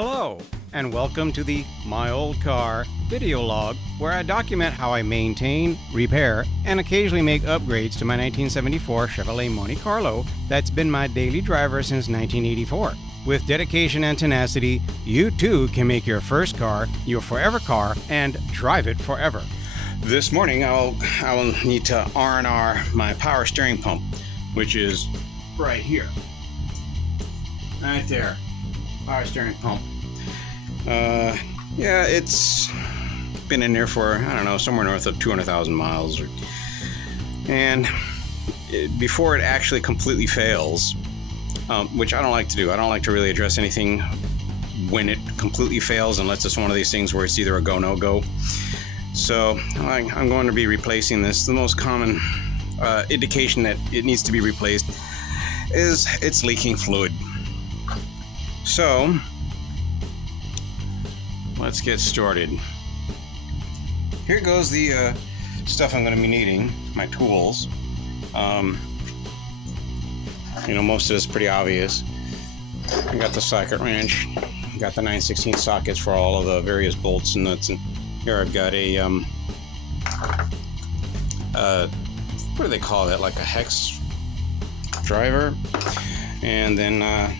Hello, and welcome to the My Old Car video log, where I document how I maintain, repair, and occasionally make upgrades to my 1974 Chevrolet Monte Carlo that's been my daily driver since 1984. With dedication and tenacity, you too can make your first car your forever car and drive it forever. This morning I will need to R&R my power steering pump, which is right here. Right there. Power steering pump. Yeah, it's been in there for, I don't know, somewhere north of 200,000 miles. And before it actually completely fails, which I don't like to do. I don't like to really address anything when it completely fails, unless it's one of these things where it's either a go, no go. So I'm going to be replacing this. The most common indication that it needs to be replaced is it's leaking fluid. So let's get started. Here goes the stuff I'm going to be needing, my tools. Most of it's pretty obvious. I got the socket wrench, got the 9/16 sockets for all of the various bolts and nuts, and here I've got a what do they call that? Like a hex driver, and then the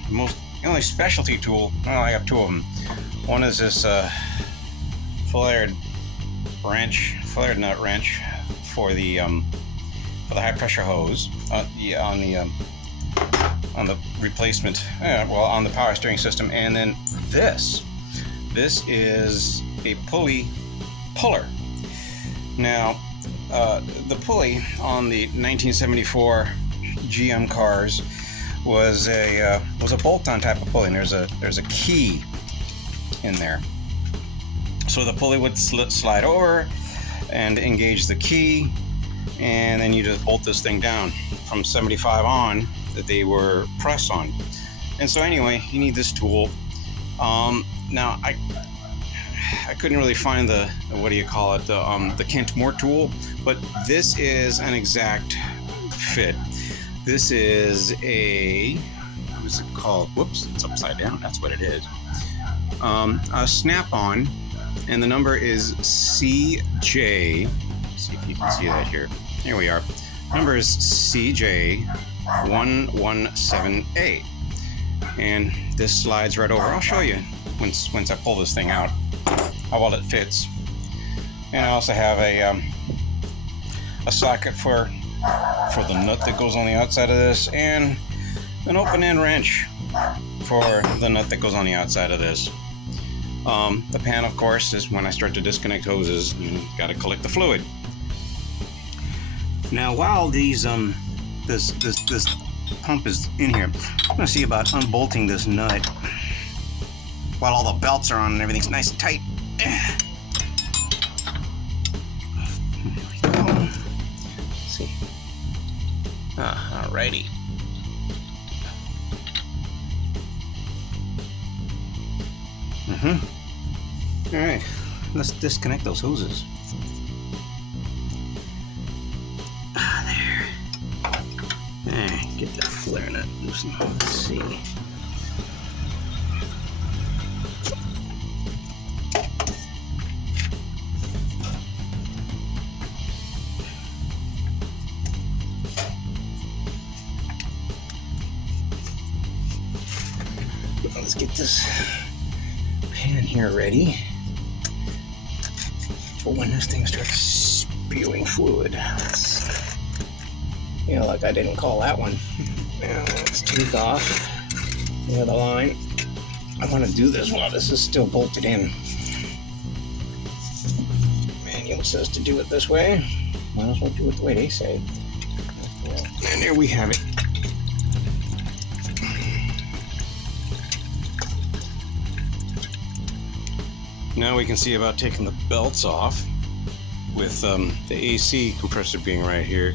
only specialty tool. Well, I have two of them. One is this flared nut wrench for the high pressure hose on the replacement, on the power steering system. And then this is a puller. Now, the pulley on the 1974 GM cars was a bolt-on type of pulley, and there's a key in there. So the pulley would slide over and engage the key, and then you just bolt this thing down. From 75 on, they were press on. And so anyway, you need this tool. Now I couldn't really find the the Kent Moore tool, but this is an exact fit. This is what is it called? Whoops, it's upside down. That's what it is. A snap-on, and the number is CJ. Let's see if you can see that here. Here we are. Number is CJ117A, and this slides right over. I'll show you once I pull this thing out how well it fits. And I also have a socket for the nut that goes on the outside of this, and an open-end wrench for the nut that goes on the outside of this. The pan, of course, is when I start to disconnect hoses. You got to collect the fluid. Now, while these this pump is in here, I'm going to see about unbolting this nut while all the belts are on and everything's nice and tight. There we go. Let's see. Alrighty. Alright, let's disconnect those hoses. There. Get that flare nut loosened. Let's see. Let's get this pan here ready for when this thing starts spewing fluid. Like I didn't call that one. Now let's take off the other line. I want to do this while this is still bolted in. Manual says to do it this way. Might as well do it the way they say. And there we have it. Now we can see about taking the belts off with the AC compressor being right here.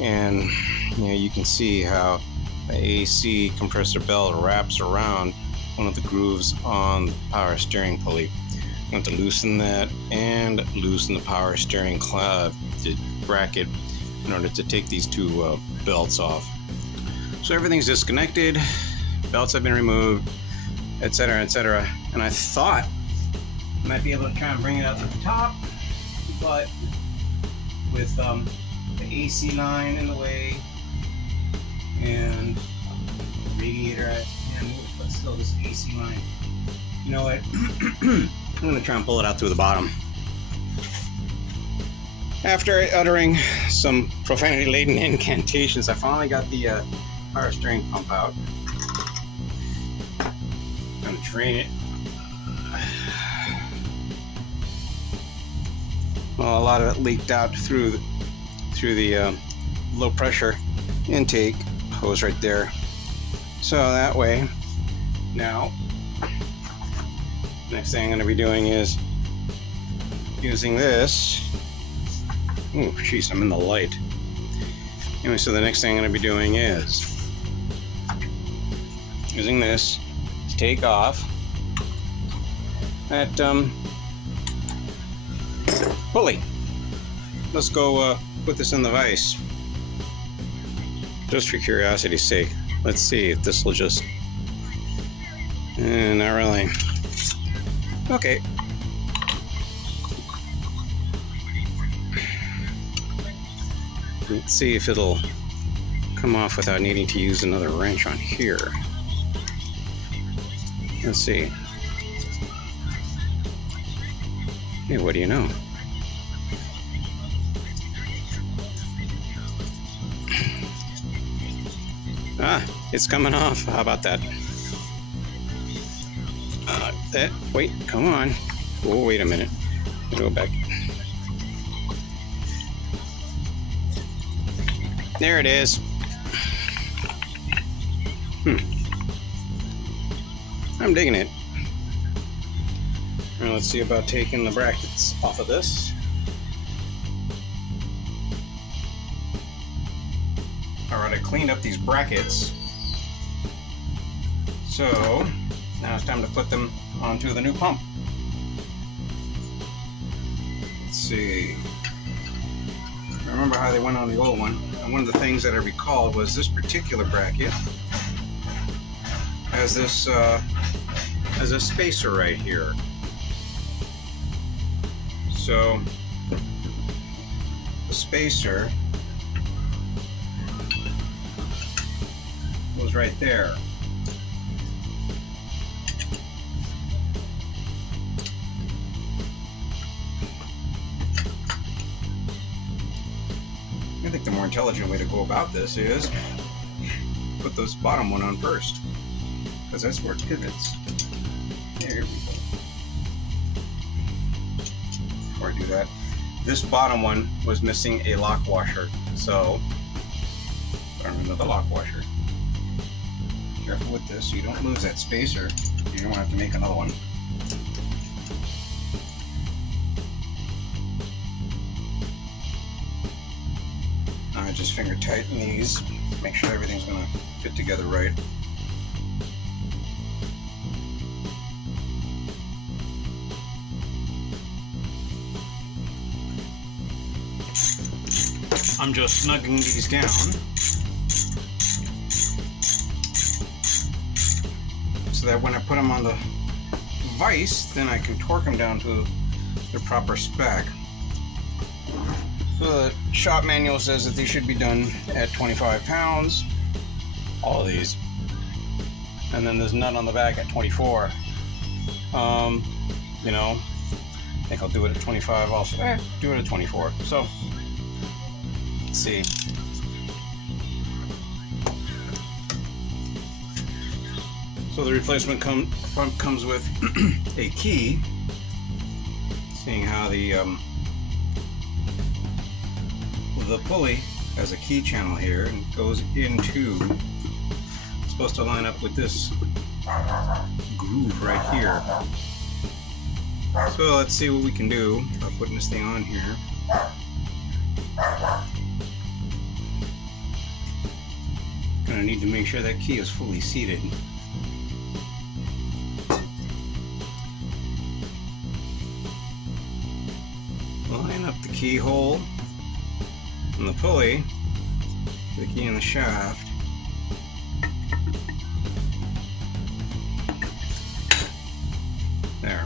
And you can see how the AC compressor belt wraps around one of the grooves on the power steering pulley. I'm going to loosen that and loosen the power steering bracket in order to take these two belts off. So everything's disconnected, belts have been removed, etc., etc. And I thought I might be able to try and bring it up to the top, but with the AC line in the way and the radiator, I can't move it, but still this AC line. You know what? I'm going to try and pull it out through the bottom. After uttering some profanity-laden incantations, I finally got the power steering pump out. I'm going to drain it. Well, a lot of it leaked out through the low pressure intake hose right there. So that way, now, next thing I'm going to be doing is using this. Oh, jeez, I'm in the light. Anyway, so the next thing I'm going to be doing is using this to take off that pulley. Let's go put this in the vise. Just for curiosity's sake. Let's see if this will just... not really. Okay. Let's see if it'll come off without needing to use another wrench on here. Let's see. Hey, what do you know? Ah, it's coming off. How about that? Wait, come on. Oh, wait a minute. Go back. There it is. I'm digging it. Now let's see about taking the brackets off of this. Alright, I cleaned up these brackets. So, now it's time to put them onto the new pump. Let's see. I remember how they went on the old one. And one of the things that I recalled was this particular bracket has this has a spacer right here. So the spacer was right there. I think the more intelligent way to go about this is put this bottom one on first, because that's where it pivots. There we go. Before I do that, this bottom one was missing a lock washer, so put on another lock washer. Careful with this so you don't lose that spacer. You don't want to have to make another one. I just finger tighten these, make sure everything's going to fit together right. I'm just snugging these down. So that when I put them on the vise, then I can torque them down to their proper spec. The shop manual says that they should be done at 25 pounds, all of these, and then there's nut on the back at 24. You know, I think I'll do it at 25 also. Do it at 24. So, let's see. So the replacement pump comes with a key, seeing how the pulley has a key channel here and goes into, it's supposed to line up with this groove right here. So let's see what we can do by putting this thing on here. Gonna need to make sure that key is fully seated. Line up the keyhole and the pulley, the key in the shaft. There.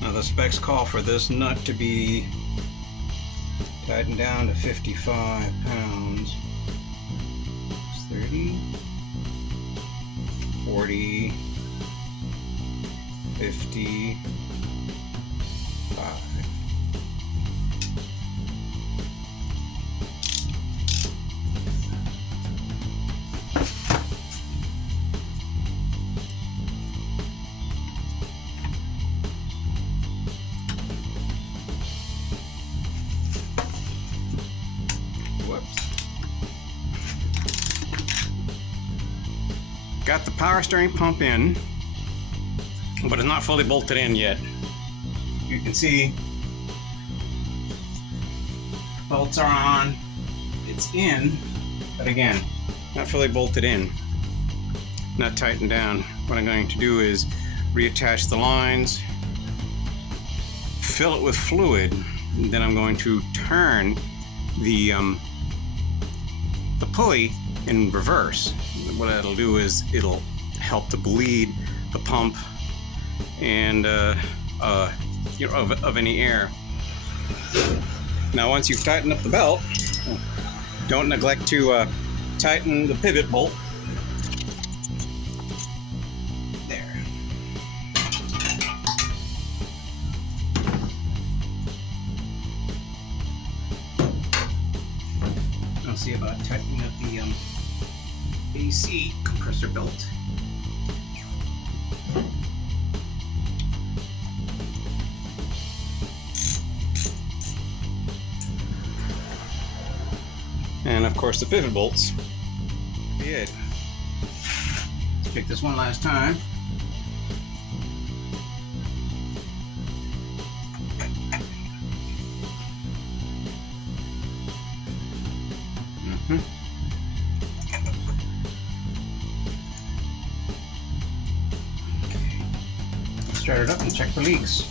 Now the specs call for this nut to be tightened down to 55 pounds. 30, 40, 55. Got the power steering pump in, but it's not fully bolted in yet. You can see bolts are on, it's in, but again, not fully bolted in, not tightened down. What I'm going to do is reattach the lines, fill it with fluid, and then I'm going to turn the pulley in reverse. What that'll do is it'll help to bleed the pump and of any air. Now once you've tightened up the belt, don't neglect to tighten the pivot bolt. There. I'll see about tightening up the AC compressor belt. And of course the pivot bolts. That'll be it. Let's pick this one last time. Start it up and check for leaks.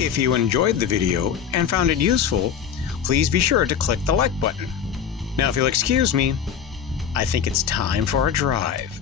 If you enjoyed the video and found it useful, please be sure to click the like button. Now, if you'll excuse me, I think it's time for a drive.